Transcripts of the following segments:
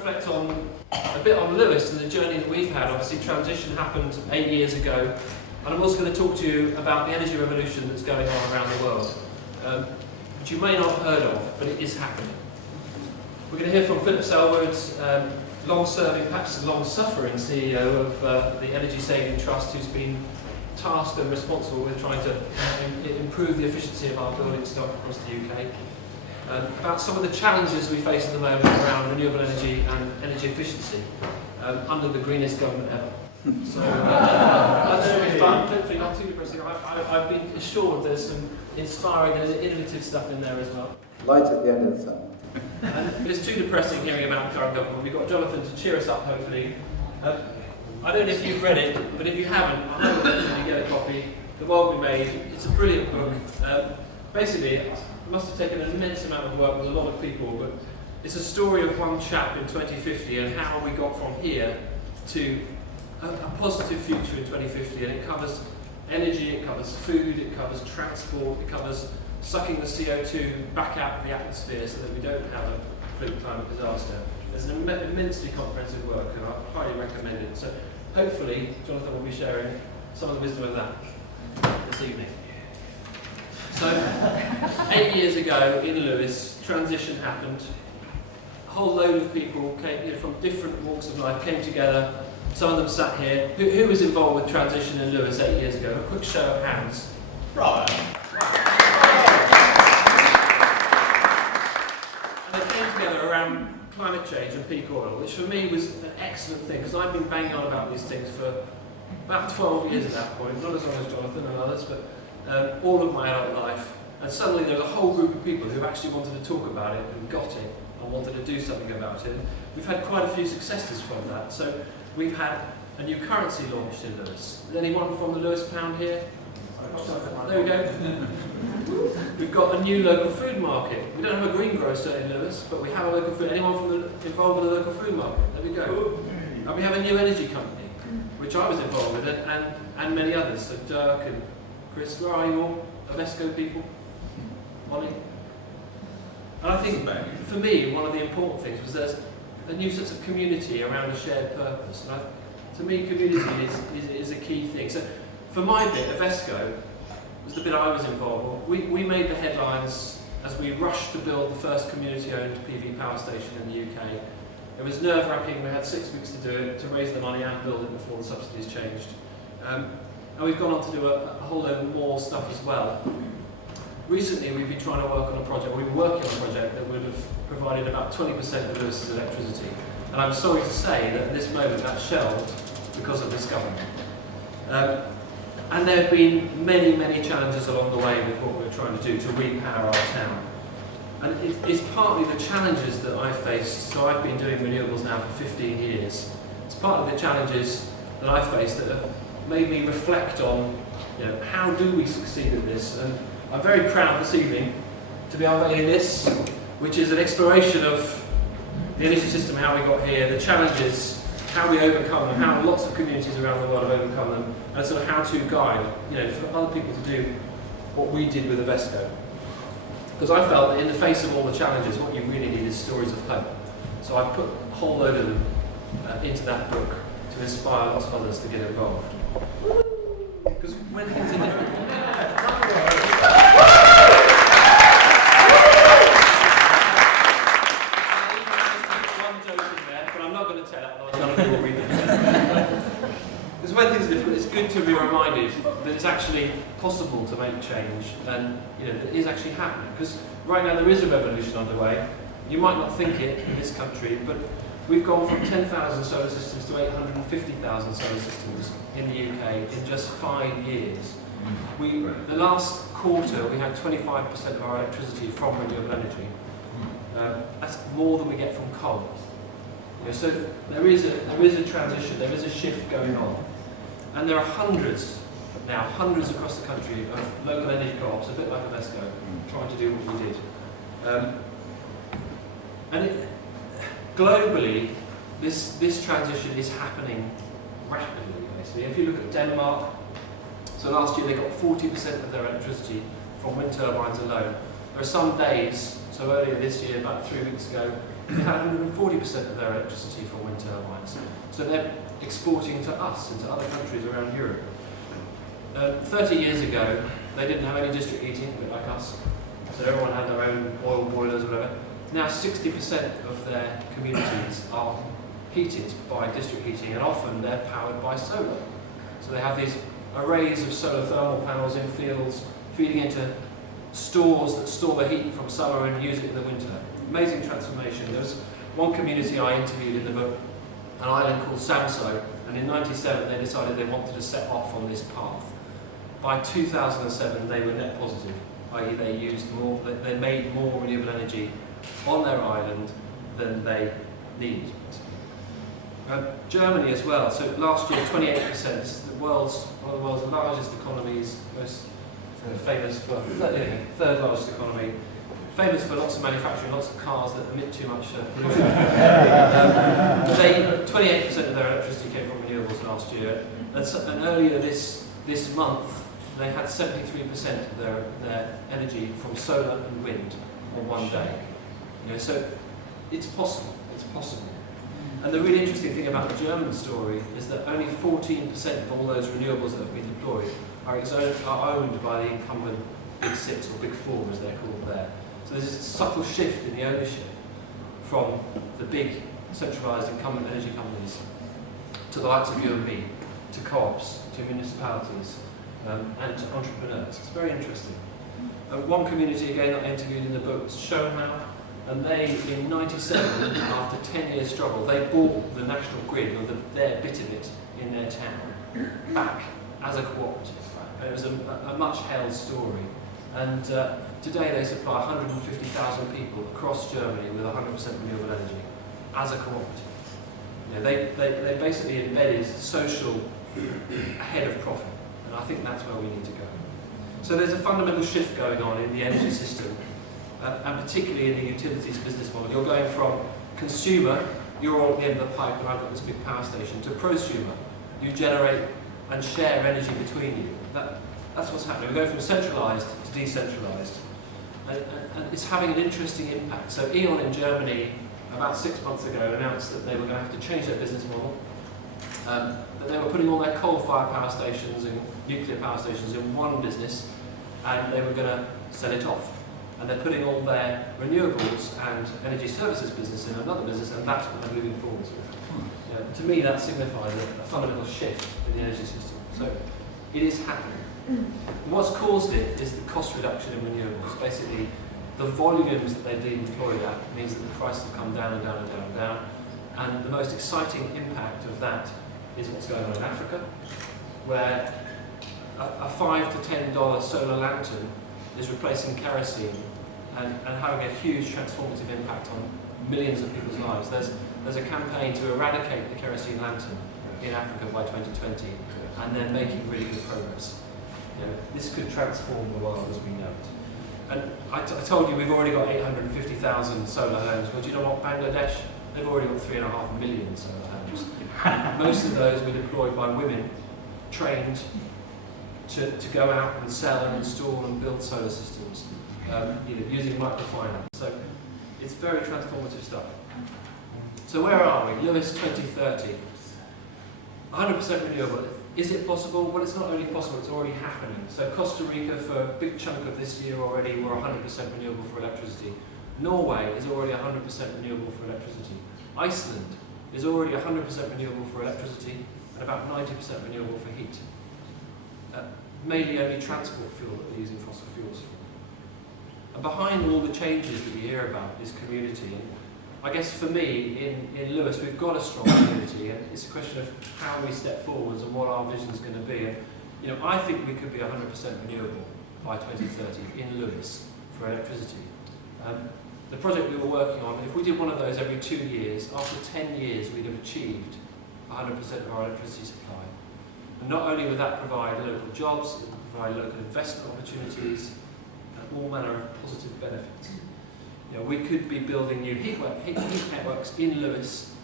reflect on a bit on Lewes and the journey that we've had. Obviously, transition happened 8 years ago, and I'm also going to talk to you about the energy revolution that's going on around the world, which you may not have heard of, but it is happening. We're going to hear from Philip Selwood, long-serving, perhaps long-suffering CEO of the Energy Saving Trust, who's been tasked and responsible with trying to improve the efficiency of our building stock across the UK. About some of the challenges we face at the moment around renewable energy and energy efficiency under the greenest government ever. So that should be fun, hopefully not too depressing. I've been assured there's some inspiring and innovative stuff in there as well. Light at the end of the tunnel. And it's too depressing hearing about the current government. We've got Jonathan to cheer us up, hopefully. I don't know if you've read it, but if you haven't, I hope that you get a copy. The World We Made. It's a brilliant book. Basically, it must have taken an immense amount of work with a lot of people, but it's a story of one chap in 2050 and how we got from here to a positive future in 2050. And it covers energy, it covers food, it covers transport, it covers sucking the CO2 back out of the atmosphere so that we don't have a complete climate disaster. It's an immensely comprehensive work, and I highly recommend it. So hopefully Jonathan will be sharing some of the wisdom of that this evening. So 8 years ago in Lewes, transition happened. A whole load of people came, from different walks of life came together. Some of them sat here. Who was involved with transition in Lewes 8 years ago? A quick show of hands. Right. And they came together around climate change and peak oil, which for me was an excellent thing, because I've been banging on about these things for about 12 years at that point, not as long as Jonathan and others, but all of my adult life. And suddenly there was a whole group of people who actually wanted to talk about it and got it and wanted to do something about it. We've had quite a few successes from that. So we've had a new currency launched in Lewes. Is anyone from the Lewes pound here? There we go. We've got a new local food market. We don't have a greengrocer in Lewes, but we have a local food. Anyone involved with a local food market? There we go. And we have a new energy company, which I was involved with, and many others. So Dirk and Chris, where are you all? Avesco people? Molly? And I think, for me, one of the important things was there's a new sense of community around a shared purpose. And to me, community is a key thing. So for my bit, Avesco was the bit I was involved with. We made the headlines as we rushed to build the first community-owned PV power station in the UK. It was nerve-wracking. We had 6 weeks to do it, to raise the money and build it before the subsidies changed. And we've gone on to do a whole load more stuff as well. Recently, we've been trying to work on a project, we've been working on a project that would have provided about 20% of Lewes' electricity. And I'm sorry to say that at this moment that's shelved because of this government. And there have been many, many challenges along the way with what we're trying to do to repower our town. And it's partly the challenges that I've faced. So I've been doing renewables now for 15 years. It's part of the challenges that I've faced that have made me reflect on, how do we succeed at this? And I'm very proud this evening to be unveiling this, which is an exploration of the energy system, how we got here, the challenges, how we overcome them, how lots of communities around the world have overcome them, and sort of how to guide, for other people to do what we did with Avesco. Because I felt that in the face of all the challenges, what you really need is stories of hope. So I've put a whole load of them into that book to inspire lots of others to get involved. Because when things are different... Because when things are difficult, it's good to be reminded that it's actually possible to make change, and that it is actually happening. Because right now there is a revolution underway. You might not think it in this country, but we've gone from 10,000 solar systems to 850,000 solar systems in the UK in just 5 years. The last quarter we had 25% of our electricity from renewable energy. That's more than we get from coal. So there is a transition, there is a shift going on. And there are hundreds across the country of local energy co-ops, a bit like Avesco, trying to do what we did. Globally, this transition is happening rapidly, basically. If you look at Denmark, so last year they got 40% of their electricity from wind turbines alone. There are some days, so earlier this year, about 3 weeks ago, they had 140% of their electricity from wind turbines. So they're exporting to us and to other countries around Europe. 30 years ago, they didn't have any district heating, a bit like us. So everyone had their own oil boilers or whatever. Now 60% of their communities are heated by district heating, and often they're powered by solar. So they have these arrays of solar thermal panels in fields feeding into stores that store the heat from summer and use it in the winter. Amazing transformation. There was one community I interviewed in the book, an island called Samso, and in '97 they decided they wanted to set off on this path. By 2007 they were net positive, i.e. they made more renewable energy on their island than they needed. Germany as well, so last year 28%, one of the world's largest economies, most famous for, third largest economy, famous for lots of manufacturing, lots of cars that emit too much pollution. 28% of their electricity came from renewables last year, and earlier this month they had 73% of their energy from solar and wind on one day. So it's possible. It's possible. And the really interesting thing about the German story is that only 14% of all those renewables that have been deployed are owned by the incumbent Big Six or Big Four, as they're called there. So there's this subtle shift in the ownership from the big centralised incumbent energy companies to the likes of you and me, to co-ops, to municipalities, and to entrepreneurs. It's very interesting. One community, again, that I interviewed in the book was Schoenau, and they, in '97, after 10 years struggle, they bought the national grid, or their bit of it, in their town, back as a cooperative. And it was a much-hailed story. And today they supply 150,000 people across Germany with 100% renewable energy as a cooperative. They basically embedded social ahead of profit, and I think that's where we need to go. So there's a fundamental shift going on in the energy system, and particularly in the utilities business model. You're going from consumer, you're all at the end of the pipe and I've got this big power station, to prosumer. You generate and share energy between you. That's what's happening. We're going from centralised to decentralised. And it's having an interesting impact. So E.ON in Germany, about 6 months ago, announced that they were going to have to change their business model. That they were putting all their coal-fired power stations and nuclear power stations in one business, and they were going to sell it off. And they're putting all their renewables and energy services business in another business, and that's what they're moving forwards with. To me, that signifies a fundamental shift in the energy system. So it is happening. And what's caused it is the cost reduction in renewables. Basically, the volumes that they're being deployed at means that the prices have come down and down and down and down. And the most exciting impact of that is what's going on in Africa, where a $5 to $10 solar lantern is replacing kerosene and having a huge transformative impact on millions of people's lives. There's a campaign to eradicate the kerosene lantern in Africa by 2020, and they're making really good progress. This could transform the world as we know it. And I told you we've already got 850,000 solar homes. Well, do you know what? Bangladesh, they've already got 3.5 million solar homes. Most of those were deployed by women, trained to go out and sell and install and build solar systems, using microfinance. So it's very transformative stuff. So where are we? Lewes 2030. 100% renewable. Is it possible? Well, it's not only possible, it's already happening. So Costa Rica, for a big chunk of this year already, were 100% renewable for electricity. Norway is already 100% renewable for electricity. Iceland is already 100% renewable for electricity and about 90% renewable for heat. Mainly only transport fuel that they're using fossil fuels for. And behind all the changes that you hear about is community. And I guess for me, in Lewes, we've got a strong community, and it's a question of how we step forwards and what our vision is going to be. And, I think we could be 100% renewable by 2030 in Lewes for electricity. The project we were working on, if we did one of those every 2 years, after 10 years we'd have achieved 100% of our electricity supply. And not only would that provide local jobs, it would provide local investment opportunities and all manner of positive benefits. We could be building new heat networks in Lewes,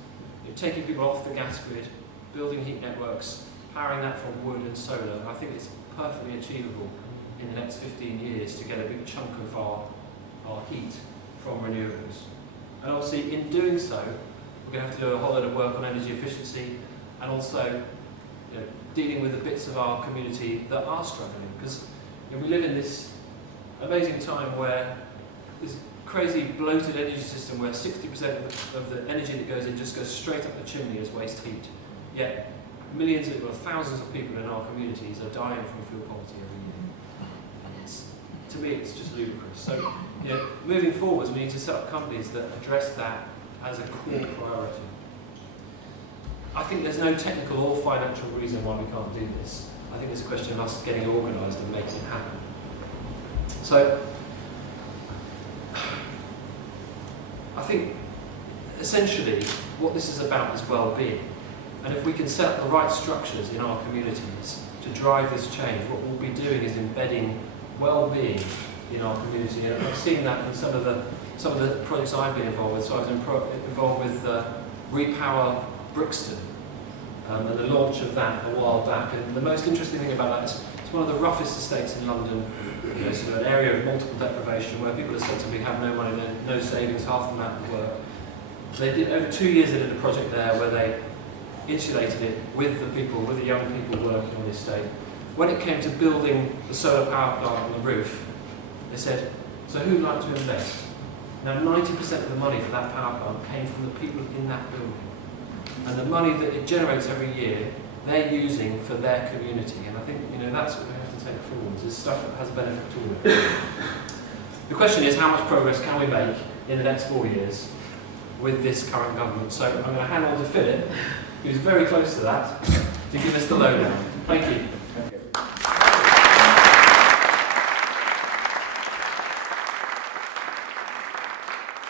taking people off the gas grid, building heat networks, powering that from wood and solar. And I think it's perfectly achievable in the next 15 years to get a big chunk of our heat from renewables. And obviously in doing so, we're going to have to do a whole lot of work on energy efficiency and also dealing with the bits of our community that are struggling. Because we live in this amazing time where this crazy bloated energy system where 60% of the energy that goes in just goes straight up the chimney as waste heat. Yet millions or thousands of people in our communities are dying from fuel poverty every year. And to me, it's just ludicrous. So, moving forwards, we need to set up companies that address that as a core priority. I think there's no technical or financial reason why we can't do this. I think it's a question of us getting organised and making it happen. So, I think essentially what this is about is well-being. And if we can set up the right structures in our communities to drive this change, what we'll be doing is embedding well-being in our community. And I've seen that in some of the projects I've been involved with. So I was involved with Repower Brixton and the launch of that a while back. And the most interesting thing about that is it's one of the roughest estates in London. Sort of an area of multiple deprivation where people essentially have no money, no savings, half the amount of work. They did, over 2 years they did a project there where they insulated it with the young people working on the estate. When it came to building the solar power plant on the roof, they said, so who'd like to invest? Now 90% of the money for that power plant came from the people in that building. And the money that it generates every year, they're using for their community. And I think that's what we have to take forward, is stuff that has benefit to all. The question is, how much progress can we make in the next 4 years with this current government? So I'm going to hand on to Philip, who's very close to that, to give us the lowdown. Thank you.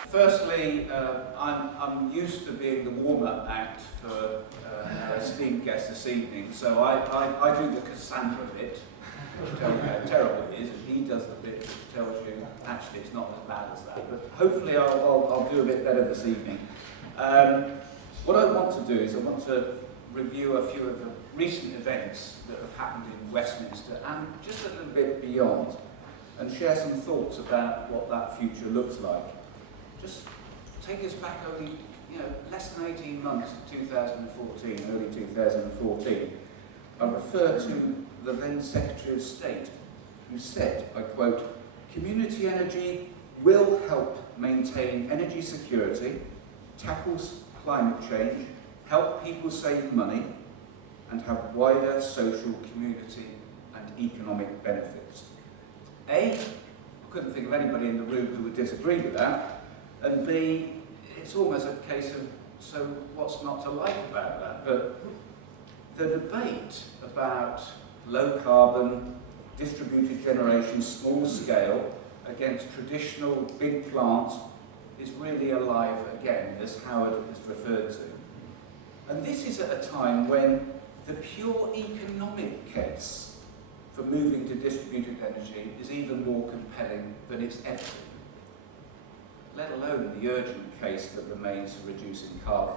Firstly, I'm used to being the warm-up act for our esteemed guest this evening, so I do the Cassandra bit, to tell you how terrible it is, and he does the bit that tells you actually it's not as bad as that. But hopefully I'll do a bit better this evening. What I want to do is I want to review a few of the recent events that have happened in Westminster and just a little bit beyond, and share some thoughts about what that future looks like. Just take us back only, less than 18 months to 2014, early 2014. I refer to the then Secretary of State, who said, I quote, "Community energy will help maintain energy security, tackles climate change, help people save money, and have wider social, community and economic benefits." I couldn't think of anybody in the room who would disagree with that. And B, it's almost a case of, so what's not to like about that? But the debate about low carbon, distributed generation, small scale, against traditional big plants is really alive again, as Howard has referred to. And this is at a time when the pure economic case for moving to distributed energy is even more compelling than it's ever been, let alone the urgent case that remains for reducing carbon.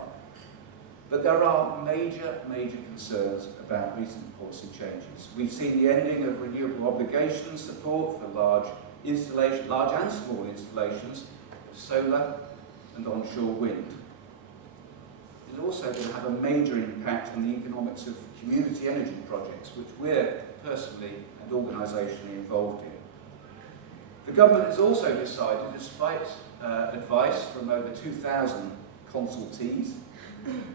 But there are major concerns about recent policy changes. We've seen the ending of renewable obligation support for large and small installations of solar and onshore wind. It's also going to have a major impact on the economics of community energy projects, which we're personally and organisationally involved in. The government has also decided, despite advice from over 2,000 consultees,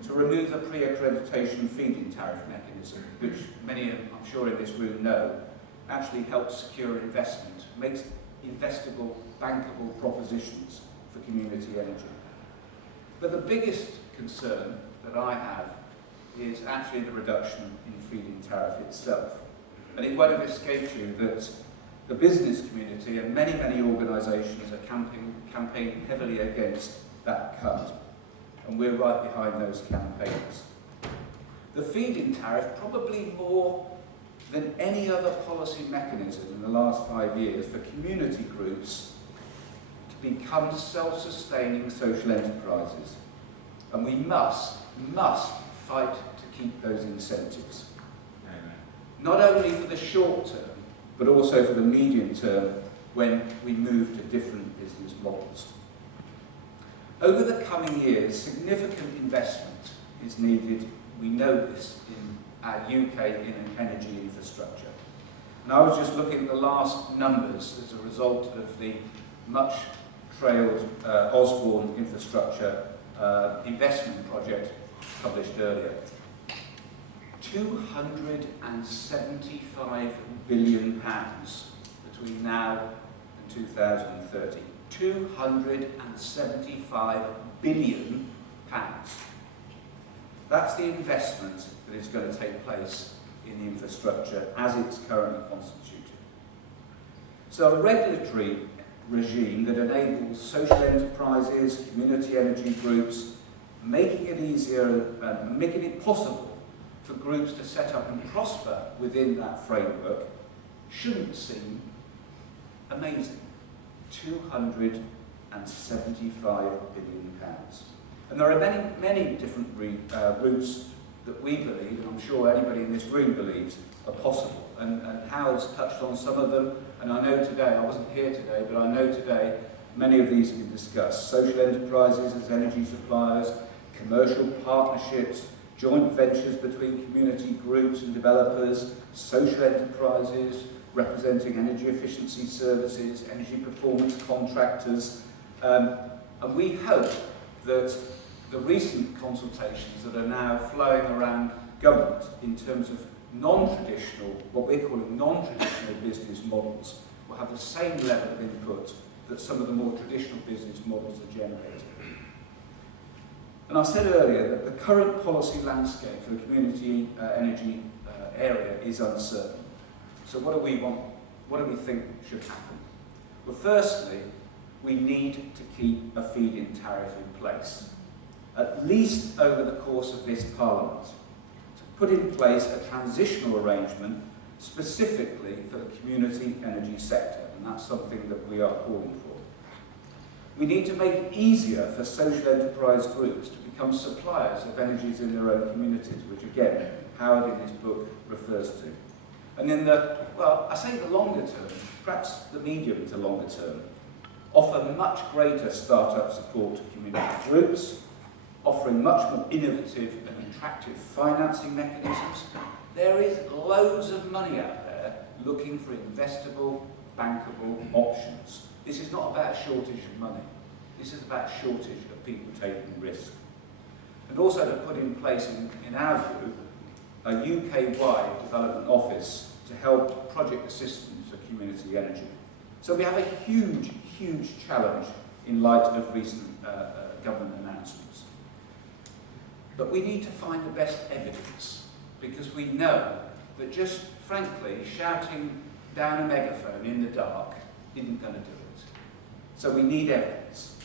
to remove the pre-accreditation feed-in tariff mechanism, which many, I'm sure in this room know, actually helps secure investment, makes investable, bankable propositions for community energy. But the biggest concern that I have is actually the reduction in feed-in tariff itself. And it won't have escaped you that the business community and many organisations are campaigning heavily against that cut. And we're right behind those campaigns. The feed-in tariff, probably more than any other policy mechanism in the last 5 years for community groups to become self-sustaining social enterprises. And we must fight to keep those incentives. Not only for the short term, but also for the medium term when we move to different business models. Over the coming years, significant investment is needed. We know this in our UK energy infrastructure. And I was just looking at the last numbers as a result of the much-trailed Osborne infrastructure investment project published earlier. £275 billion between now and 2030. £275 billion. That's the investment that is going to take place in the infrastructure as it's currently constituted. So a regulatory regime that enables social enterprises, community energy groups, making it easier and making it possible for groups to set up and prosper within that framework shouldn't seem amazing. £275 billion. And there are many different routes that we believe, and I'm sure anybody in this room believes, are possible. And Howard's touched on some of them, and I know today, I wasn't here today, but I know today many of these have been discussed. Social enterprises as energy suppliers, commercial partnerships, joint ventures between community groups and developers, social enterprises representing energy efficiency services, energy performance contractors, and we hope that the recent consultations that are now flowing around government in terms of non-traditional, what we're calling non-traditional business models, will have the same level of input that some of the more traditional business models are generating. And I said earlier that the current policy landscape for the community energy area is uncertain. So what do we want? What do we think should happen? Well, firstly, we need to keep a feed-in tariff in place, at least over the course of this Parliament, to put in place a transitional arrangement specifically for the community energy sector, and that's something that we are calling for. We need to make it easier for social enterprise groups to become suppliers of energies in their own communities, which again, Howard in his book refers to. And in the, well, I say the longer term, perhaps the medium to longer term, offer much greater start-up support to community groups, offering much more innovative and attractive financing mechanisms. There is loads of money out there looking for investable, bankable options. This is not about a shortage of money. This is about a shortage of people taking risk. And also to put in place, in our view, a UK-wide development office to help project assistance for community energy. So we have a huge, huge challenge in light of recent government announcements. But we need to find the best evidence, because we know that just, frankly, shouting down a megaphone in the dark isn't going to do it. So we need evidence.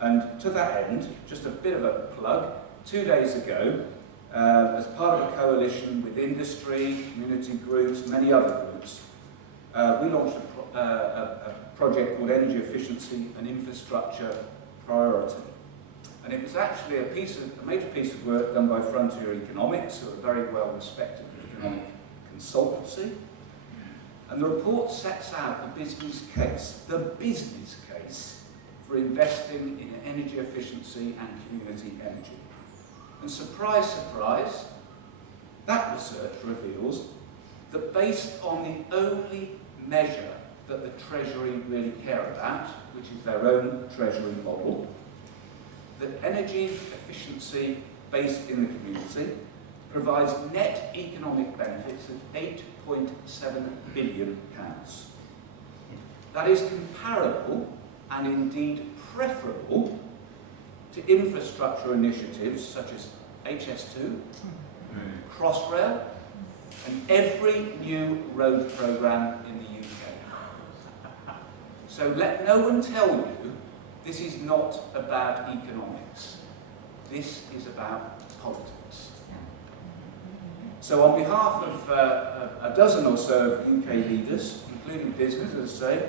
And to that end, just a bit of a plug, 2 days ago, as part of a coalition with industry, community groups, many other groups, we launched a project called Energy Efficiency and Infrastructure Priority. And it was actually a major piece of work done by Frontier Economics, who are a very well-respected economic consultancy. And the report sets out the business case for investing in energy efficiency and community energy. And surprise, surprise, that research reveals that based on the only measure that the Treasury really care about, which is their own Treasury model, that energy efficiency based in the community provides net economic benefits of £8.7 billion. That is comparable and indeed preferable to infrastructure initiatives such as HS2, Crossrail, and every new road programme in the UK. So let no one tell you this is not about economics. This is about politics. So on behalf of a dozen or so of UK leaders, including business, as I say,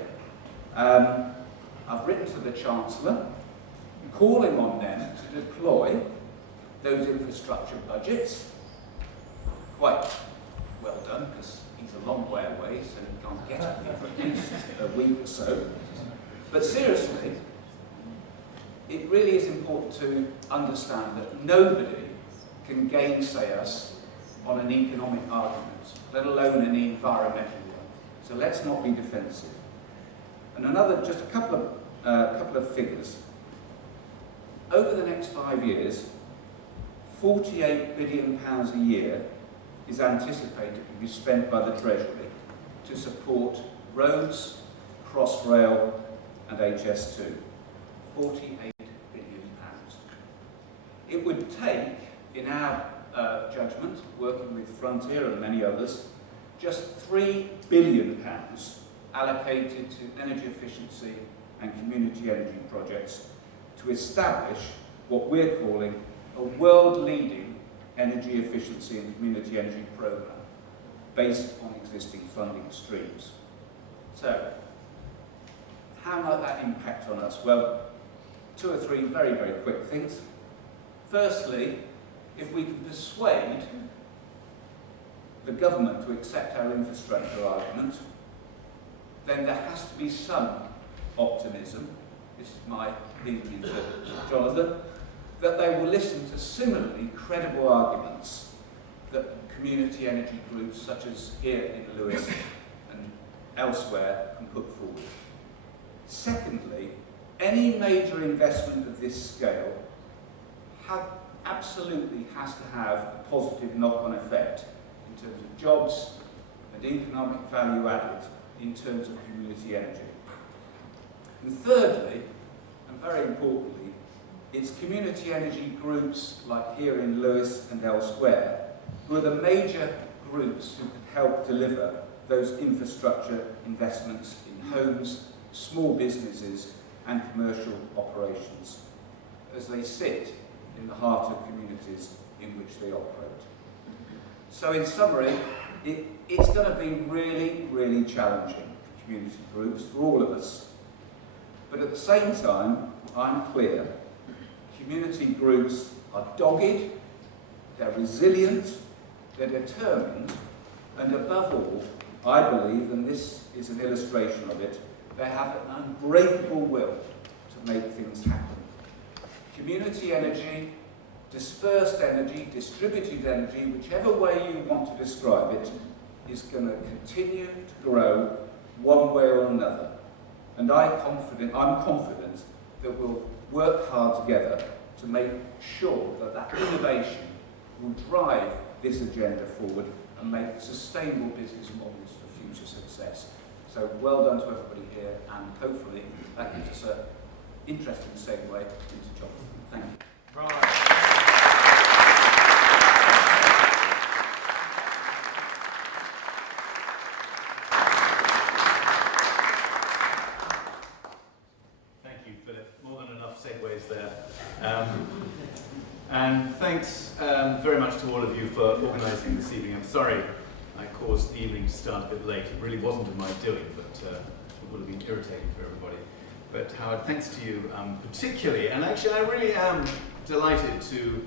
I've written to the Chancellor, calling on them to deploy those infrastructure budgets. Quite well done, because he's a long way away, so he can't get to me for at least a week or so. But seriously, it really is important to understand that nobody can gainsay us on an economic argument, let alone an environmental one. So let's not be defensive. And just a couple of figures. Over the next 5 years, £48 billion a year is anticipated to be spent by the Treasury to support roads, Crossrail and HS2. £48 billion. It would take, in our judgment, working with Frontier and many others, just £3 billion allocated to energy efficiency and community energy projects to establish what we're calling a world-leading energy efficiency and community energy programme based on existing funding streams. So, how might that impact on us? Well, 2 or 3 very, very quick things. Firstly, if we can persuade the government to accept our infrastructure argument, then there has to be some optimism, this is my thinking to Jonathan, that they will listen to similarly credible arguments that community energy groups such as here in Lewes and elsewhere can put forward. Secondly, any major investment of this scale absolutely has to have a positive knock-on effect in terms of jobs and economic value added in terms of community energy. And thirdly, and very importantly, it's community energy groups like here in Lewes and elsewhere who are the major groups who could help deliver those infrastructure investments in homes, small businesses and commercial operations as they sit in the heart of communities in which they operate. So in summary, it's going to be really, really challenging for community groups, for all of us. But at the same time, I'm clear, community groups are dogged, they're resilient, they're determined, and above all, I believe, and this is an illustration of it, they have an unbreakable will to make things happen. Community energy, dispersed energy, distributed energy, whichever way you want to describe it, is going to continue to grow one way or another. And I'm confident that we'll work hard together to make sure that that innovation will drive this agenda forward and make sustainable business models for future success. So well done to everybody here, and hopefully that gives us an interesting segue into Jonathan. Thank you. Right. Thank you, Philip. More than enough segues there. And thanks very much to all of you for organising this evening. I'm sorry I caused the evening to start a bit late. It really wasn't of my doing, but it would have been irritating for everybody. But Howard, thanks to you particularly, and actually I really am delighted to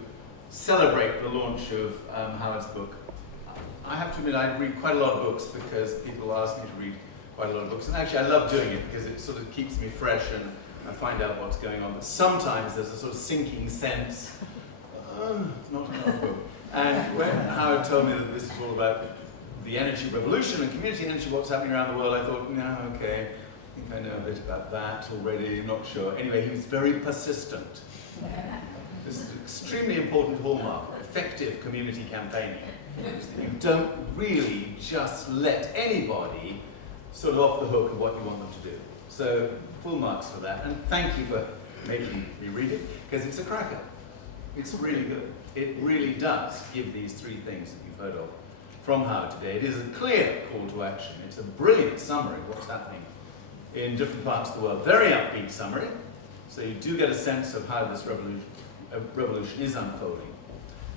celebrate the launch of Howard's book. I have to admit I read quite a lot of books because people ask me to read quite a lot of books, and actually I love doing it because it sort of keeps me fresh and I find out what's going on. But sometimes there's a sort of sinking sense, not another book. And when Howard told me that this was all about the energy revolution and community energy, what's happening around the world, I thought, no, okay, I think I know a bit about that already, I'm not sure. Anyway, he was very persistent. This is an extremely important hallmark of effective community campaigning. You don't really just let anybody sort of off the hook of what you want them to do. So, full marks for that. And thank you for making me read it, because it's a cracker. It's really good. It really does give these 3 things that you've heard of from Howard today. It is a clear call to action. It's a brilliant summary of what's happening in different parts of the world. Very upbeat summary, so you do get a sense of how this revolution is unfolding.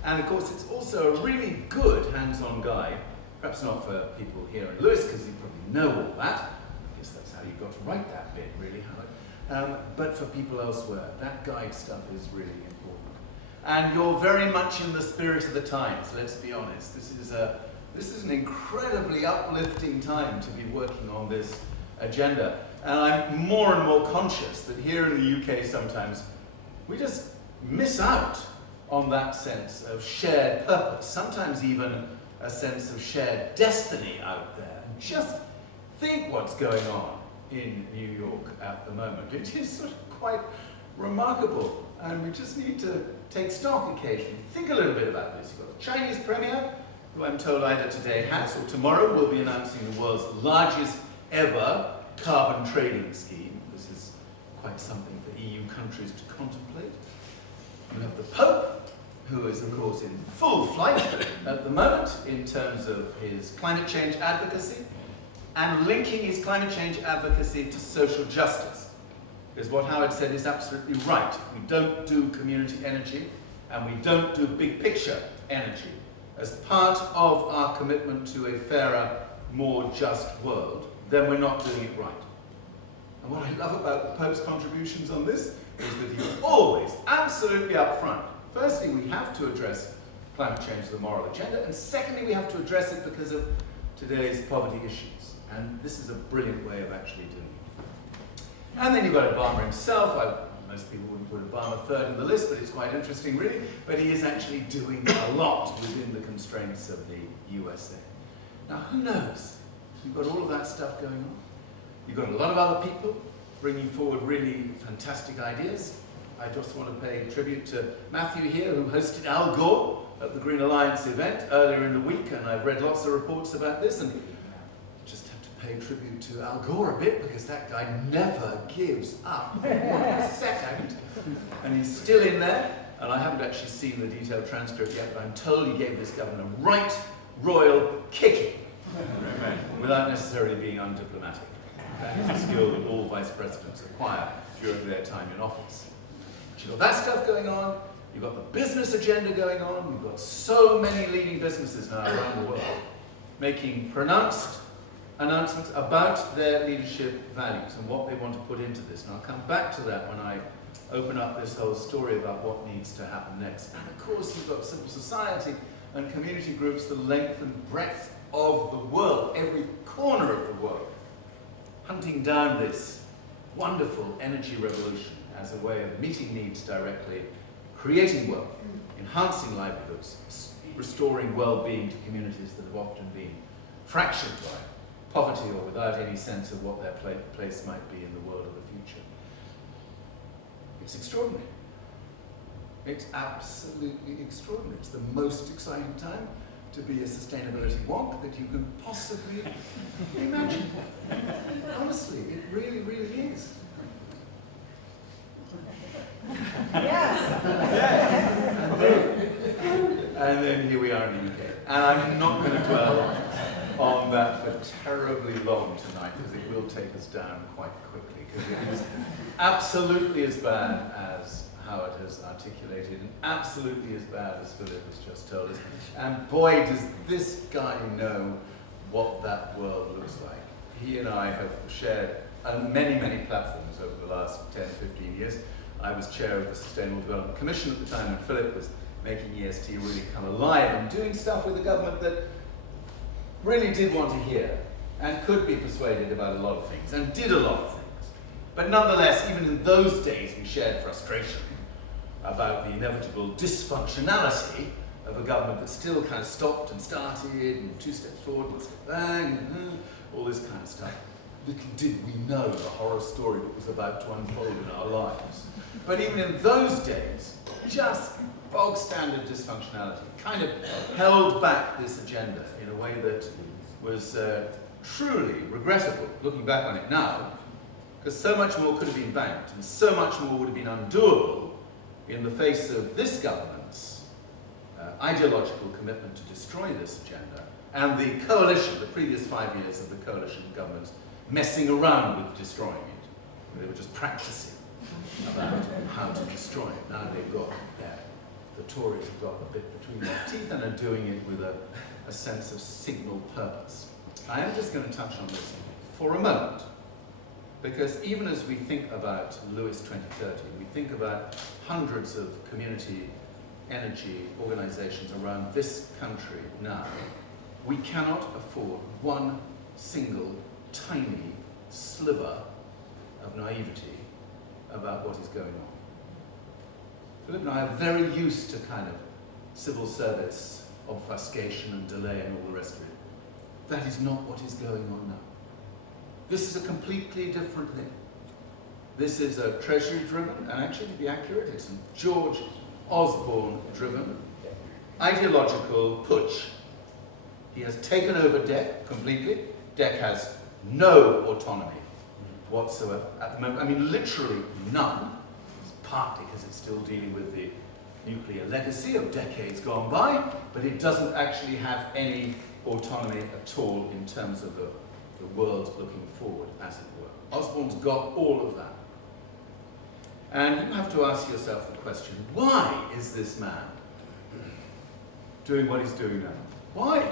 And of course, it's also a really good hands-on guide, perhaps not for people here in Lewes, because you probably know all that. I guess that's how you got to write that bit, really, Howard. But for people elsewhere, that guide stuff is really important. And you're very much in the spirit of the times, let's be honest. This is an incredibly uplifting time to be working on this agenda. And I'm more and more conscious that here in the UK sometimes we just miss out on that sense of shared purpose, sometimes even a sense of shared destiny out there. And just think what's going on in New York at the moment. It is sort of quite remarkable, and we just need to take stock occasionally. Think a little bit about this. You've got the Chinese premier, who I'm told either today has or tomorrow will be announcing the world's largest ever carbon trading scheme. This is quite something for EU countries to contemplate. You have the Pope, who is, of course, in full flight at the moment in terms of his climate change advocacy, and linking his climate change advocacy to social justice. Because what Howard said is absolutely right. We don't do community energy, and we don't do big picture energy as part of our commitment to a fairer, more just world, then we're not doing it right. And what I love about the Pope's contributions on this is that he's always absolutely upfront. Firstly, we have to address climate change as a moral agenda, and secondly, we have to address it because of today's poverty issues. And this is a brilliant way of actually doing it. And then you've got Obama himself. Most people wouldn't put Obama third in the list, but it's quite interesting, really. But he is actually doing a lot within the constraints of the USA. Now, who knows? You've got all of that stuff going on. You've got a lot of other people bringing forward really fantastic ideas. I just want to pay tribute to Matthew here, who hosted Al Gore at the Green Alliance event earlier in the week, and I've read lots of reports about this, and just have to pay tribute to Al Gore a bit, because that guy never gives up for 1 second, and he's still in there, and I haven't actually seen the detailed transcript yet, but I'm told he gave this governor right royal kicking, without necessarily being undiplomatic. That is a skill that all vice presidents acquire during their time in office. But you've got that stuff going on, you've got the business agenda going on, you've got so many leading businesses now around the world making pronounced announcements about their leadership values and what they want to put into this. And I'll come back to that when I open up this whole story about what needs to happen next. And of course, you've got civil society and community groups the length and breadth of the world, every corner of the world, hunting down this wonderful energy revolution as a way of meeting needs directly, creating wealth, enhancing livelihoods, restoring well-being to communities that have often been fractured by poverty or without any sense of what their place might be in the world of the future. It's extraordinary. It's absolutely extraordinary. It's the most exciting time to be a sustainability wonk that you can possibly imagine. Honestly, it really, really is. And then here we are in the UK. And I'm not going to dwell on that for terribly long tonight, because it will take us down quite quickly, because it is absolutely as bad as Howard has articulated, and absolutely as bad as Philip has just told us. And boy, does this guy know what that world looks like. He and I have shared on many, many platforms over the last 10, 15 years. I was chair of the Sustainable Development Commission at the time, and Philip was making EST really come alive and doing stuff with the government that really did want to hear and could be persuaded about a lot of things and did a lot of things. But nonetheless, even in those days, we shared frustration about the inevitable dysfunctionality of a government that still kind of stopped and started, and 2 steps forward, 1 step back, and all this kind of stuff. Little did we know the horror story that was about to unfold in our lives. But even in those days, just bog standard dysfunctionality kind of held back this agenda in a way that was truly regrettable, looking back on it now, because so much more could have been banked, and so much more would have been undoable in the face of this government's ideological commitment to destroy this agenda, and the coalition, the previous 5 years of the coalition governments, messing around with destroying it. They were just practicing about how to destroy it. Now they've got the Tories have got a bit between their teeth and are doing it with a sense of signal purpose. I am just going to touch on this for a moment, because even as we think about Lewes 2030, we think about hundreds of community energy organizations around this country now, we cannot afford one single tiny sliver of naivety about what is going on. Philip and I are very used to kind of civil service, obfuscation and delay and all the rest of it. That is not what is going on now. This is a completely different thing. This is a Treasury-driven, and actually to be accurate, it's a George Osborne-driven, ideological putsch. He has taken over DEC completely. DEC has no autonomy whatsoever at the moment. I mean, literally none. It's partly because it's still dealing with the nuclear legacy of decades gone by, but it doesn't actually have any autonomy at all in terms of the world looking forward, as it were. Osborne's got all of that. And you have to ask yourself the question, why is this man doing what he's doing now? Why?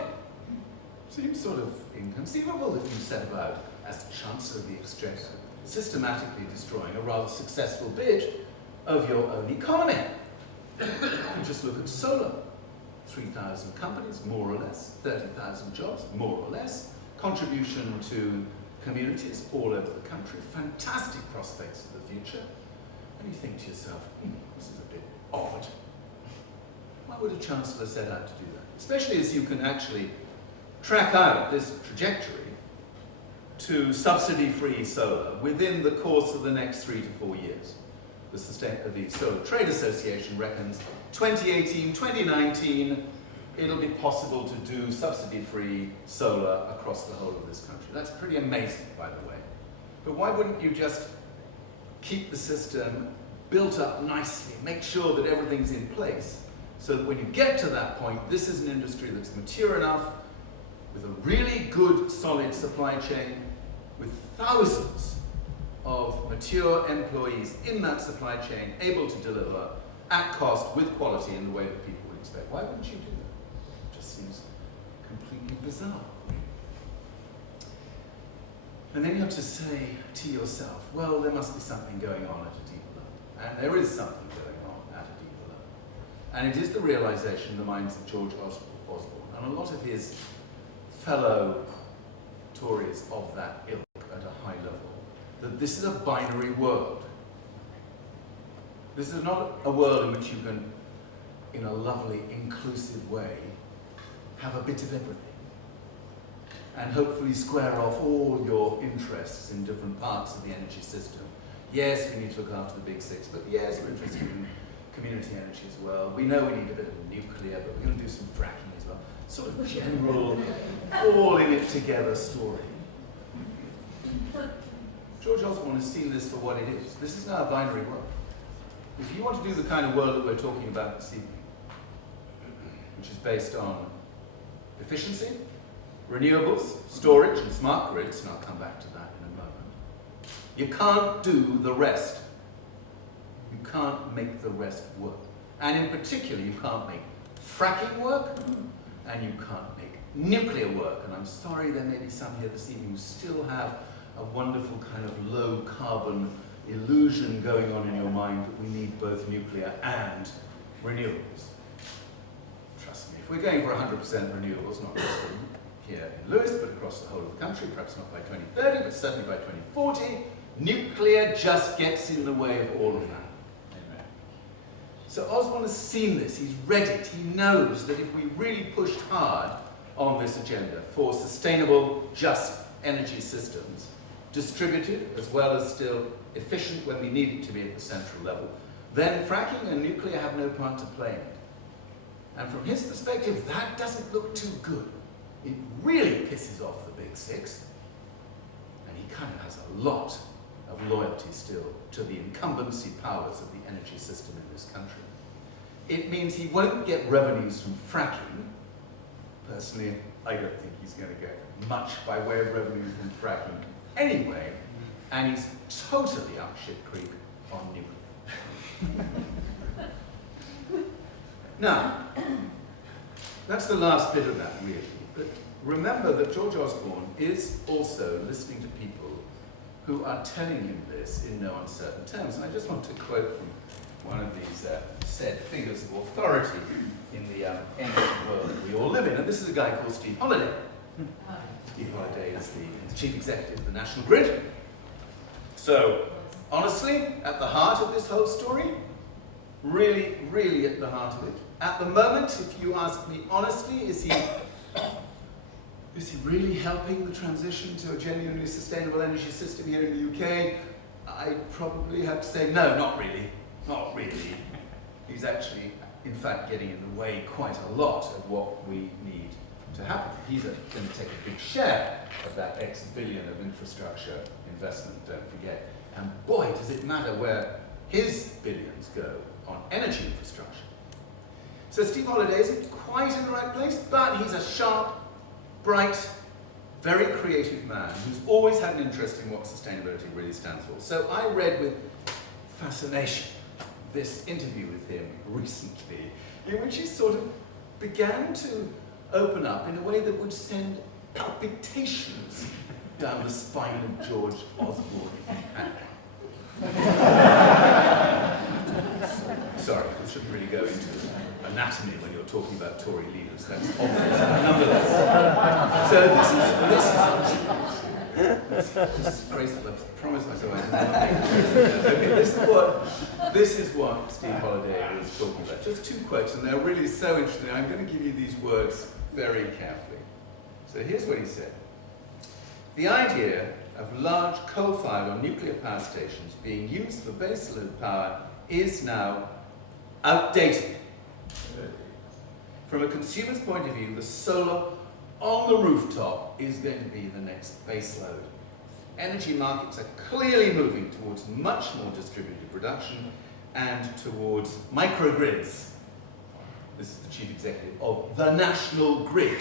Seems sort of inconceivable that you set about, as the Chancellor of the Exchequer, systematically destroying a rather successful bit of your own economy. You just look at solar. 3,000 companies, more or less, 30,000 jobs, more or less, contribution to communities all over the country, fantastic prospects for the future. And you think to yourself, this is a bit odd. Why would a Chancellor set out to do that? Especially as you can actually track out this trajectory to subsidy-free solar within the course of the next 3 to 4 years. The Solar Trade Association reckons 2018, 2019, it'll be possible to do subsidy-free solar across the whole of this country. That's pretty amazing, by the way. But why wouldn't you just keep the system built up nicely, make sure that everything's in place, so that when you get to that point, this is an industry that's mature enough, with a really good, solid supply chain, with thousands of mature employees in that supply chain, able to deliver at cost, with quality, in the way that people would expect. Why wouldn't you do that? It just seems completely bizarre. And then you have to say to yourself, well, there must be something going on at a deeper level. And there is something going on at a deeper level. And it is the realization in the minds of George Osborne, and a lot of his fellow Tories of that ilk at a high level, that this is a binary world. This is not a world in which you can, in a lovely, inclusive way, have a bit of everything and hopefully square off all your interests in different parts of the energy system. Yes, we need to look after the big six, but yes, we're interested in community energy as well. We know we need a bit of nuclear, but we're going to do some fracking as well. Sort of general, all in it together story. George Osborne has seen this for what it is. This is now a binary world. If you want to do the kind of world that we're talking about this evening, which is based on efficiency, renewables, storage, and smart grids, and I'll come back to that in a moment, you can't do the rest. You can't make the rest work. And in particular, you can't make fracking work, and you can't make nuclear work. And I'm sorry there may be some here this evening who still have a wonderful kind of low carbon illusion going on in your mind that we need both nuclear and renewables. Trust me, if we're going for 100% renewables, not just here in Lewes, but across the whole of the country, perhaps not by 2030, but certainly by 2040, nuclear just gets in the way of all of that. Amen. So Osborne has seen this, he's read it, he knows that if we really pushed hard on this agenda for sustainable, just energy systems, distributed as well as still efficient when we need it to be at the central level, then fracking and nuclear have no part to play in it. And from his perspective, that doesn't look too good. It really pisses off the big six. And he kind of has a lot of loyalty still to the incumbency powers of the energy system in this country. It means he won't get revenues from fracking. Personally, I don't think he's going to get much by way of revenue from fracking anyway, and he's totally up shit creek on nuclear. Now, that's the last bit of that, really. But remember that George Osborne is also listening to people who are telling him this in no uncertain terms. And I just want to quote from one of these said figures of authority in the energy world that we all live in. And this is a guy called Steve Holliday. Steve Holliday is the chief executive of the National Grid. So, honestly, at the heart of this whole story, really, really at the heart of it. At the moment, if you ask me honestly, is he really helping the transition to a genuinely sustainable energy system here in the UK? I probably have to say, no, not really. Not really. He's actually, in fact, getting in the way quite a lot of what we need to happen. He's going to take a big share of that X billion of infrastructure investment, don't forget. And boy, does it matter where his billions go on energy infrastructure. So Steve Holliday isn't quite in the right place, but he's a sharp, bright, very creative man who's always had an interest in what sustainability really stands for. So I read with fascination this interview with him recently, in which he sort of began to open up in a way that would send palpitations down the spine of George Osborne. Sorry, we shouldn't really go into anatomy when you're talking about Tory leaders. That's obvious. Nonetheless, so this is graceful. I've promised myself I didn't make it. Okay, this is what Steve Holliday was talking about. Just two quotes, and they're really so interesting. I'm going to give you these words very carefully. So here's what he said. The idea of large coal-fired or nuclear power stations being used for baseload power is now outdated. From a consumer's point of view, the solar on the rooftop is going to be the next baseload. Energy markets are clearly moving towards much more distributed production and towards microgrids. This is the chief executive of the National Grid.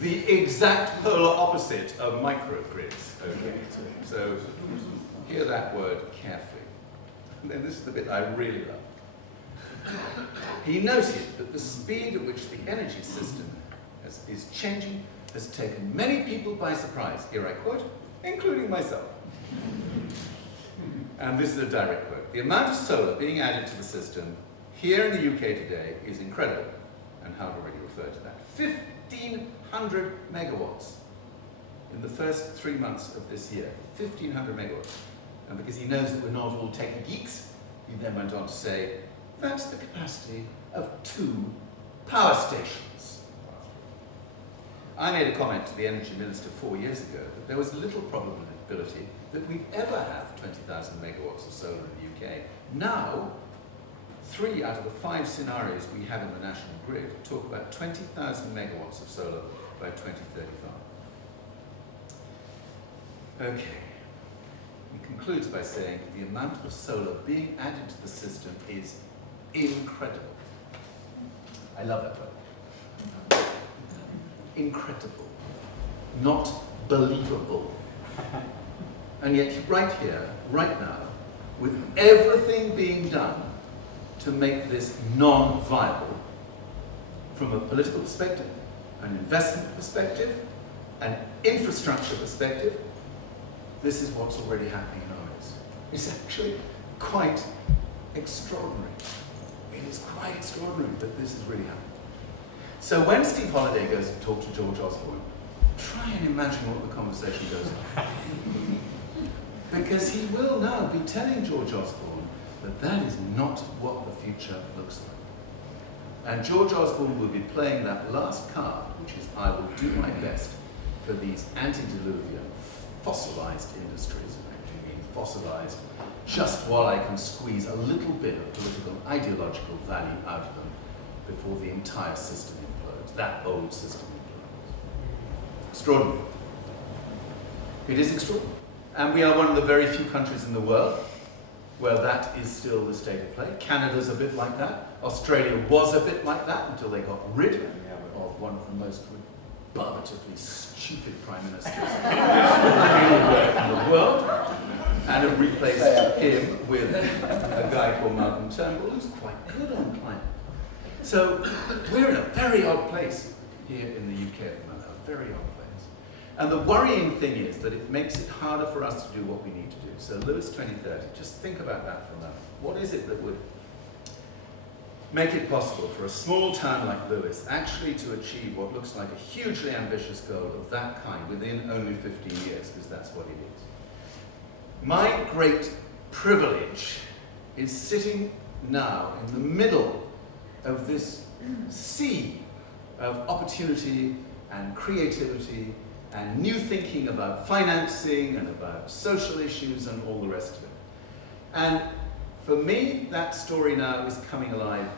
The exact polar opposite of microgrids. Okay. So hear that word carefully. And then this is the bit I really love. He noted that the speed at which the energy system is changing has taken many people by surprise. Here I quote, including myself. And this is a direct quote. The amount of solar being added to the system here in the UK today is incredible. And Howard already referred to that. 1,500 megawatts in the first 3 months of this year. 1,500 megawatts. And because he knows that we're not all tech geeks, he then went on to say, that's the capacity of 2 power stations. I made a comment to the Energy Minister 4 years ago that there was little probability that we'd ever have 20,000 megawatts of solar in the UK. Now, 3 out of the 5 scenarios we have in the national grid talk about 20,000 megawatts of solar by 2035. Okay. He concludes by saying the amount of solar being added to the system is incredible. I love that word. Incredible. Not believable. And yet, right here, right now, with everything being done to make this non-viable, from a political perspective, an investment perspective, an infrastructure perspective, this is what's already happening in our midst. It's actually quite extraordinary. It is quite extraordinary that this is really happening. So when Steve Holliday goes to talk to George Osborne, try and imagine what the conversation goes on. Because he will now be telling George Osborne that that is not what the future looks like. And George Osborne will be playing that last card, which is I will do my best for these antediluvian, fossilized industries, and actually mean fossilized, just while I can squeeze a little bit of political, ideological value out of them before the entire system implodes, that old system implodes. Extraordinary. It is extraordinary. And we are one of the very few countries in the world where that is still the state of play. Canada's a bit like that. Australia was a bit like that until they got rid of one of the most barbatively stupid prime ministers anywhere in the world, and have replaced him with a guy called Malcolm Turnbull, who's quite good on climate. So we're in a very odd place here in the UK at the moment, a very odd place. And the worrying thing is that it makes it harder for us to do what we need to do. So Lewes 2030, just think about that for a moment. What is it that would make it possible for a small town like Lewes actually to achieve what looks like a hugely ambitious goal of that kind within only 15 years, because that's what it is. My great privilege is sitting now in the middle of this sea of opportunity and creativity and new thinking about financing and about social issues and all the rest of it. And for me, that story now is coming alive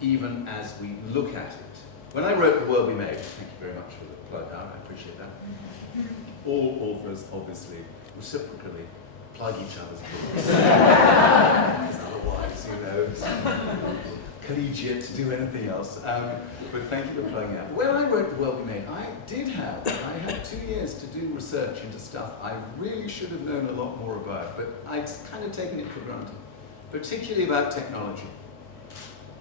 even as we look at it. When I wrote The World We Made, thank you very much for the plug out, I appreciate that. All authors, obviously, reciprocally plug each other's books. Because otherwise, you know, it's collegiate to do anything else. But thank you for plugging out. When I wrote The World We Made, I had 2 years to do research into stuff I really should have known a lot more about, but I'd kind of taken it for granted, particularly about technology.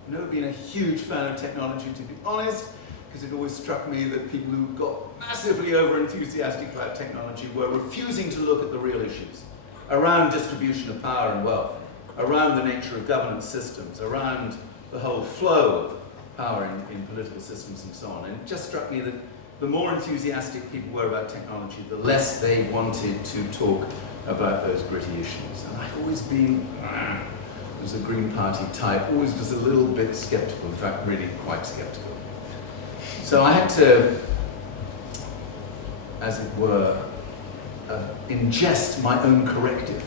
I've never been a huge fan of technology, to be honest, because it always struck me that people who got massively over-enthusiastic about technology were refusing to look at the real issues around distribution of power and wealth, around the nature of governance systems, around the whole flow of power in political systems and so on. And it just struck me that the more enthusiastic people were about technology, the less they wanted to talk about those gritty issues. And I've always been, as a Green Party type, always just a little bit skeptical, in fact, really quite skeptical. So I had to, as it were, ingest my own corrective.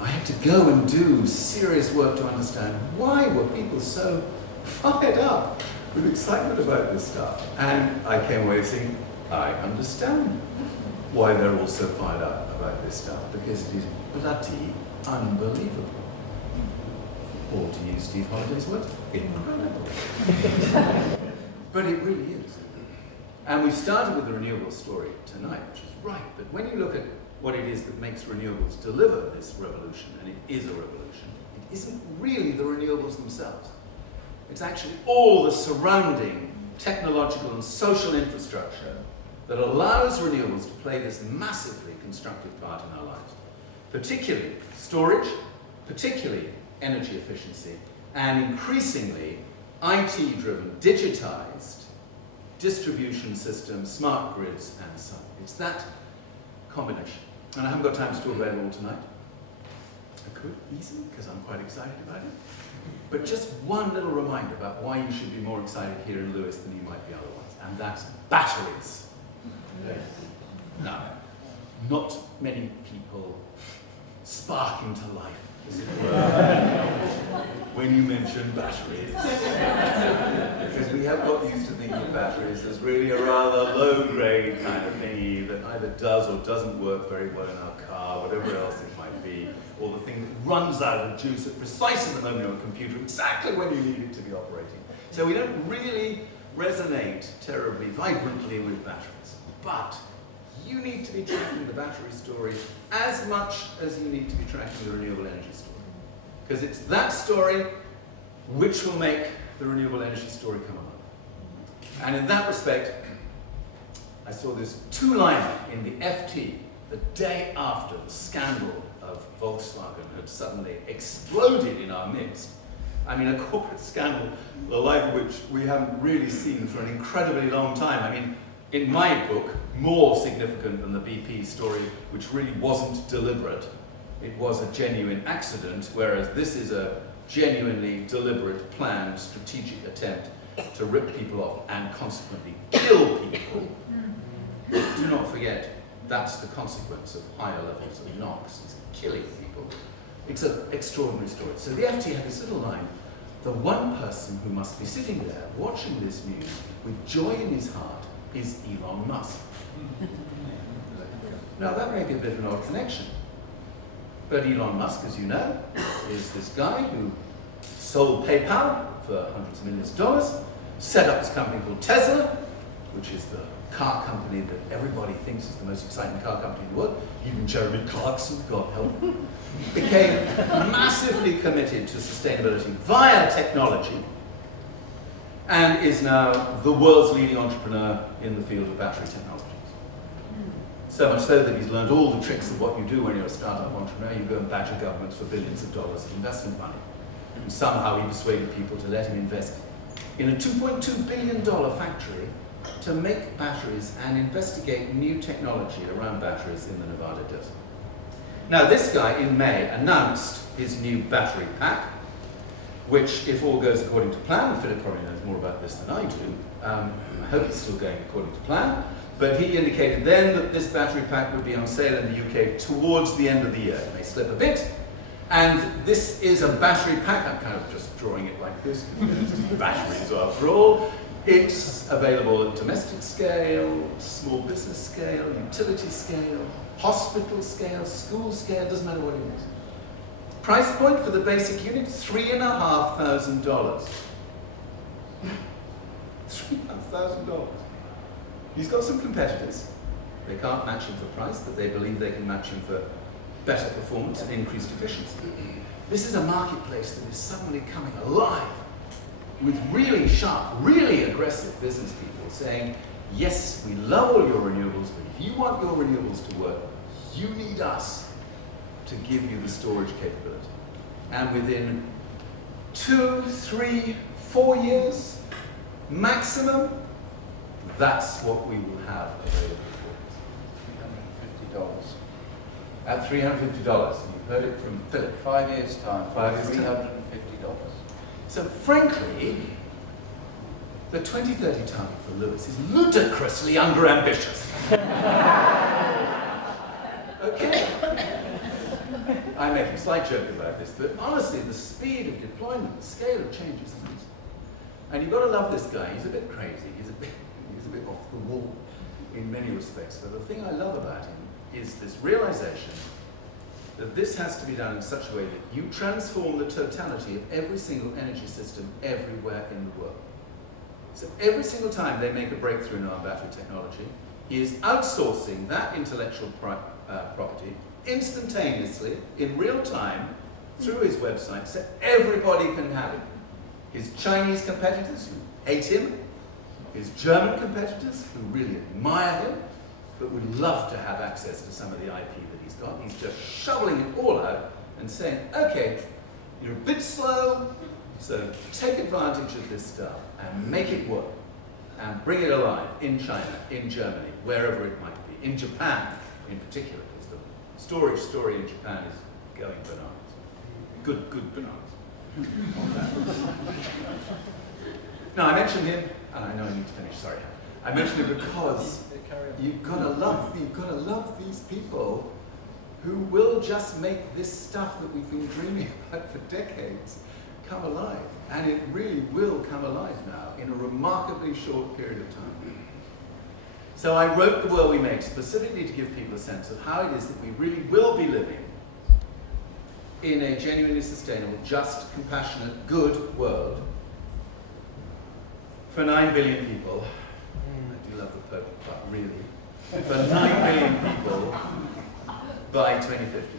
I had to go and do serious work to understand why were people so fired up with excitement about this stuff. And I came away saying, I understand why they're all so fired up about this stuff, because it is bloody unbelievable. Or to use Steve Holliday's words, incredible. But it really is. And we started with the renewables story tonight, which is right, but when you look at what it is that makes renewables deliver this revolution, and it is a revolution, it isn't really the renewables themselves. It's actually all the surrounding technological and social infrastructure that allows renewables to play this massively constructive part in our lives. Particularly storage, particularly energy efficiency, and increasingly IT-driven, digitized distribution systems, smart grids, and so on. It's that combination. And I haven't got time to talk about it all tonight. I could, easily, because I'm quite excited about it. But just one little reminder about why you should be more excited here in Lewes than you might be otherwise, and that's batteries. Now, not many people spark into life, as it were, when you mention batteries. Because we have got used to thinking of batteries as really a rather low-grade kind of thingy that either does or doesn't work very well in our car, whatever else it might be, or the thing that runs out of juice at precisely the moment of a computer, exactly when you need it to be operating. So we don't really resonate terribly vibrantly with batteries. But you need to be tracking the battery story as much as you need to be tracking the renewable energy story. Because it's that story which will make the renewable energy story come alive. And in that respect, I saw this two-liner in the FT the day after the scandal of Volkswagen had suddenly exploded in our midst. I mean, a corporate scandal, the like of which we haven't really seen for an incredibly long time. I mean, in my book, more significant than the BP story, which really wasn't deliberate. It was a genuine accident, whereas this is a genuinely deliberate, planned, strategic attempt to rip people off and consequently kill people. Do not forget, that's the consequence of higher levels of NOx, is killing people. It's an extraordinary story. So the FT had this little line, the one person who must be sitting there watching this news with joy in his heart is Elon Musk. Now that may be a bit of an odd connection. But Elon Musk, as you know, is this guy who sold PayPal for hundreds of millions of dollars, set up this company called Tesla, which is the car company that everybody thinks is the most exciting car company in the world, even Jeremy Clarkson, God help him, became massively committed to sustainability via technology, and is now the world's leading entrepreneur in the field of battery technologies. So much so that he's learned all the tricks of what you do when you're a startup entrepreneur. You go and badger governments for billions of dollars of investment money. And somehow he persuaded people to let him invest in a $2.2 billion factory to make batteries and investigate new technology around batteries in the Nevada desert. Now, this guy in May announced his new battery pack, which, if all goes according to plan, Philip probably knows more about this than I do, I hope it's still going according to plan, but he indicated then that this battery pack would be on sale in the UK towards the end of the year. It may slip a bit, and this is a battery pack. I'm kind of just drawing it like this, because it's just batteries after all. It's available at domestic scale, small business scale, utility scale, hospital scale, school scale, doesn't matter what it is. Price point for the basic unit, $3,500. $3,500. He's got some competitors. They can't match him for price, but they believe they can match him for better performance and increased efficiency. This is a marketplace that is suddenly coming alive with really sharp, really aggressive business people saying, yes, we love all your renewables, but if you want your renewables to work, you need us to give you the storage capability. And within 2, 3, 4 years, maximum, that's what we will have available for us. $350. At $350. You heard it from Philip. 5 years' time. 5 years' time. $350. So frankly, the 2030 target for Lewes is ludicrously under-ambitious. Okay. I make a slight joke about this, but honestly, the speed of deployment, the scale of change is amazing. And you've got to love this guy. He's a bit crazy. He's a bit off the wall in many respects. But the thing I love about him is this realization that this has to be done in such a way that you transform the totality of every single energy system everywhere in the world. So every single time they make a breakthrough in our battery technology, he is outsourcing that intellectual property instantaneously, in real time, through his website, so everybody can have it. His Chinese competitors who hate him, his German competitors who really admire him, but would love to have access to some of the IP that he's got. He's just shoveling it all out and saying, okay, you're a bit slow, so take advantage of this stuff and make it work and bring it alive in China, in Germany, wherever it might be, in Japan in particular, because the storage story in Japan is going bananas. Good bananas. Now, I mentioned him, and I know I need to finish, sorry. I mentioned him because you've got to love these people who will just make this stuff that we've been dreaming about for decades come alive. And it really will come alive now in a remarkably short period of time. So I wrote The World We Make specifically to give people a sense of how it is that we really will be living in a genuinely sustainable, just, compassionate, good world for 9 billion people. I do love the Pope, but really, for 9 billion people by 2050.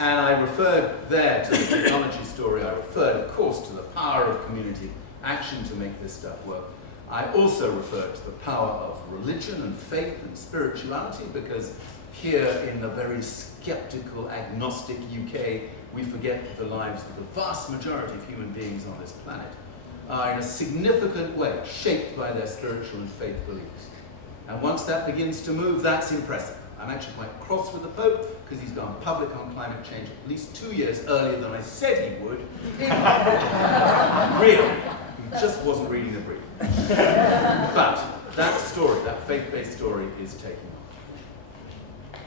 And I referred there to the technology story. I referred, of course, to the power of community action to make this stuff work. I also referred to the power of religion and faith and spirituality, because here in the very skeptical, agnostic UK, we forget that the lives of the vast majority of human beings on this planet are in a significant way shaped by their spiritual and faith beliefs. And once that begins to move, that's impressive. I'm actually quite cross with the Pope because he's gone public on climate change at least 2 years earlier than I said he would. Really, he just wasn't reading the brief. But that story, that faith-based story, is taking off.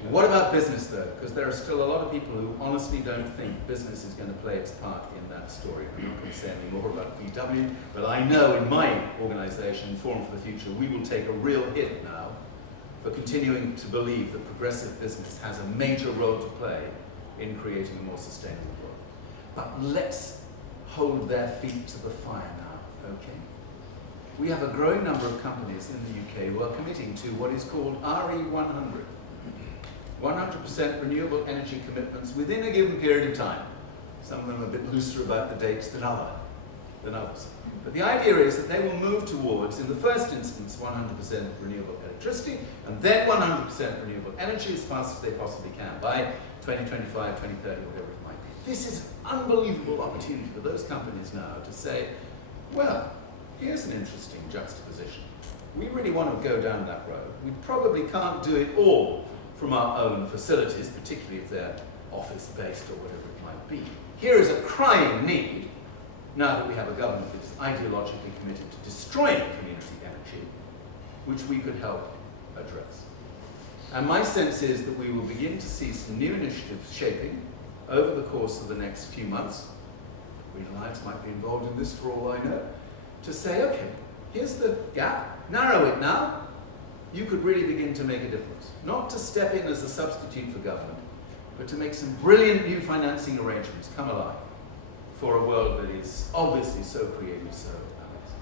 What about business, though? Because there are still a lot of people who honestly don't think business is going to play its part in that story. I'm not going to say any more about VW, but I know in my organisation, Forum for the Future, we will take a real hit now for continuing to believe that progressive business has a major role to play in creating a more sustainable world. But let's hold their feet to the fire now, okay? We have a growing number of companies in the UK who are committing to what is called RE100. 100% renewable energy commitments within a given period of time. Some of them are a bit looser about the dates than others. But the idea is that they will move towards, in the first instance, 100% renewable electricity, and then 100% renewable energy as fast as they possibly can by 2025, 2030, whatever it might be. This is an unbelievable opportunity for those companies now to say, well, here's an interesting juxtaposition. We really want to go down that road. We probably can't do it all from our own facilities, particularly if they're office-based or whatever it might be. Here is a crying need, now that we have a government that is ideologically committed to destroying community energy, which we could help address. And my sense is that we will begin to see some new initiatives shaping over the course of the next few months. Green Alliance might be involved in this for all I know, to say, okay, here's the gap, narrow it now. You could really begin to make a difference. Not to step in as a substitute for government, but to make some brilliant new financing arrangements come alive for a world that is obviously so creative, so amazing.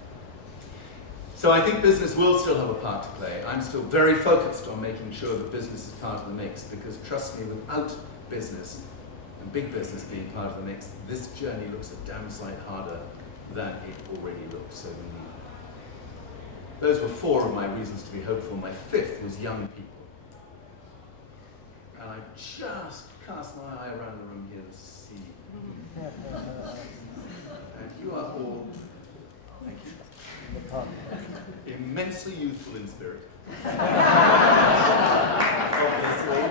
So I think business will still have a part to play. I'm still very focused on making sure that business is part of the mix, because trust me, without business, and big business being part of the mix, this journey looks a damn sight harder than it already looks, so we need it. Those were 4 of my reasons to be hopeful. My 5th was young people. And I just cast my eye around the room here to see. And you are all, thank you, immensely youthful in spirit. Obviously.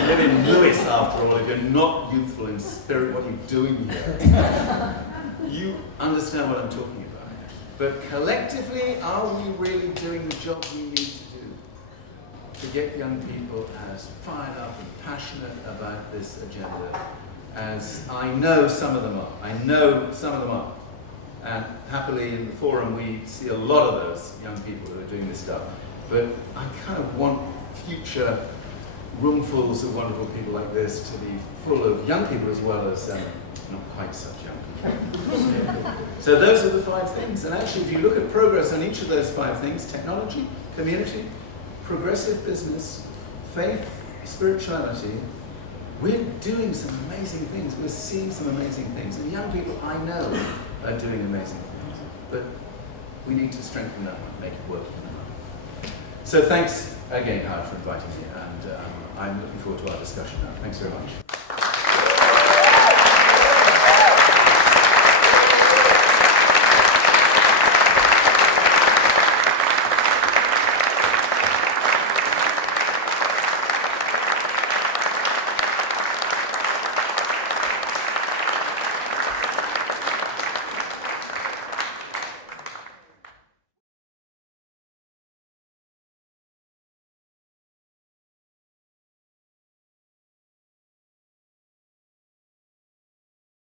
You live in Lewes, after all. If you're not youthful in spirit, what are you doing here? You understand what I'm talking about. But collectively, are we really doing the job we need to do to get young people as fired up and passionate about this agenda as I know some of them are? I know some of them are. And happily in the forum we see a lot of those young people who are doing this stuff. But I kind of want future roomfuls of wonderful people like this to be full of young people as well as not quite such young people. So those are the 5 things. And actually, if you look at progress on each of those 5 things, technology, community, progressive business, faith, spirituality, we're doing some amazing things. We're seeing some amazing things. And young people, I know, are doing amazing things. But we need to strengthen that and make it work. So thanks again, Howard, for inviting me. And I'm looking forward to our discussion now. Thanks very much.